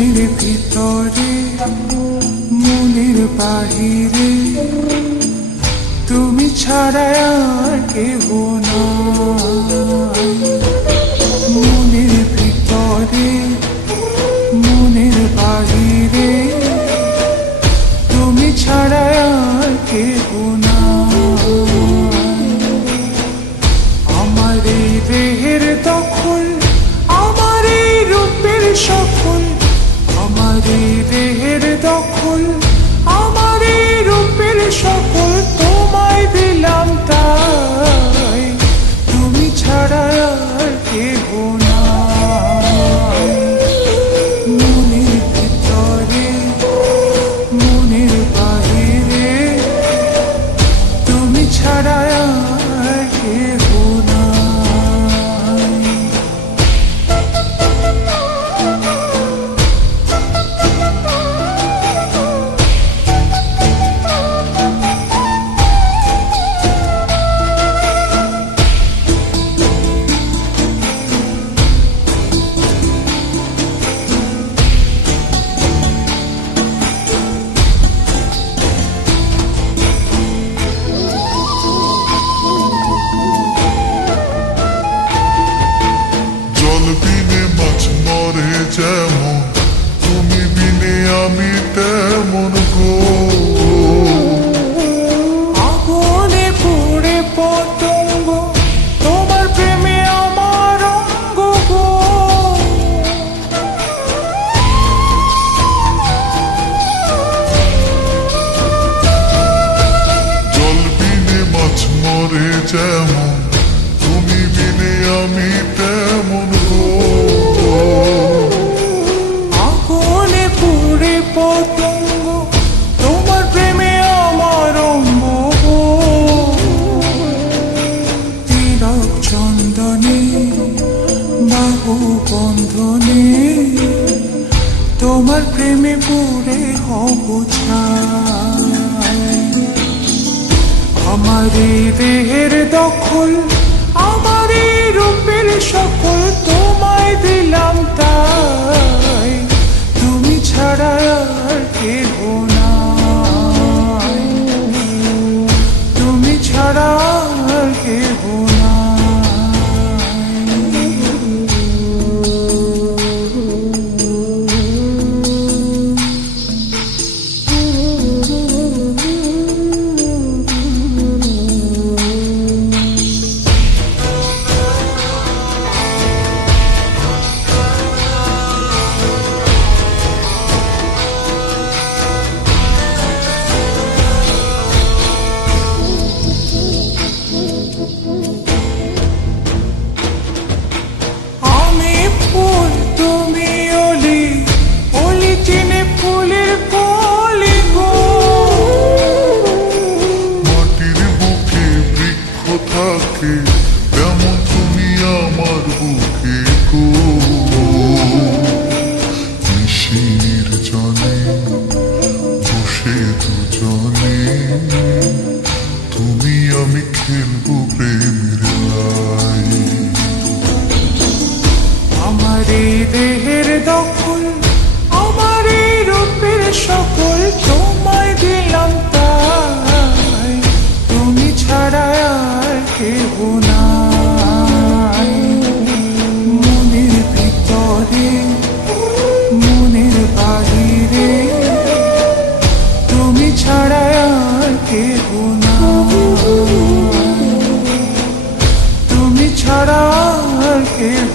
মনের ভিতরে মনের বাহিরে তুমি ছাড়া আর কেহ নাই। মনের ভিতরে মনের বাহিরে তুমি ছাড়া আর কেহ নাই। আমার এই দেহের দখল, আমার এই রূপের সকল, আমার এই দেহের দখল, আমার এই রূপের সকল তোমায় দিলাম তাই, তুমি ছাড়া আর কেহ নাই। মনের ভিতরে মনের বাহিরে তুমি ছাড়া আর কেহ নাই। জল বিনে মাছ মরে যেমন, তুমি বিনে আমি তেমন গো। আগুনে পুড়ে পতঙ্গ, তোমার প্রেমে আমার অঙ্গ গো। জল বিনে মাছ মরে যেমন, তুমি বিনে আমি তেমন গো। আগুনে পুড়ে পতঙ্গ, তোমার প্রেমে আমার অঙ্গ গো। তিলক চন্দনে বাহু বন্ধনে তোমার প্রেমে পুড়ে হব ছাই। আমার এই দেহের দখল, আমার এই রূপের সকল তোমায় দিলাম তাই, তুমি ছাড়া আর কেহ নাই। তুমি ছাড়া আর কেহ নাই। আমি ফুল তুমি অলি, অলি চিনে ফুলের কলি গো। মাটির বুকে বৃক্ষ থাকে, তেমন তুমি আমার বুকে গো। নিশির জনে বসে দুজনে, তুমি আমি খেলবো প্রেমের লাই। আমার এই দেহের দখল, আমার এই রূপের সকল তোমায় দিলাম তাই, তুমি ছাড়া আর কেহ নাই। মনের ভিতরে মনের বাহিরে তুমি ছাড়া আর কেহ নাই। তুমি ছাড়া আর কেহ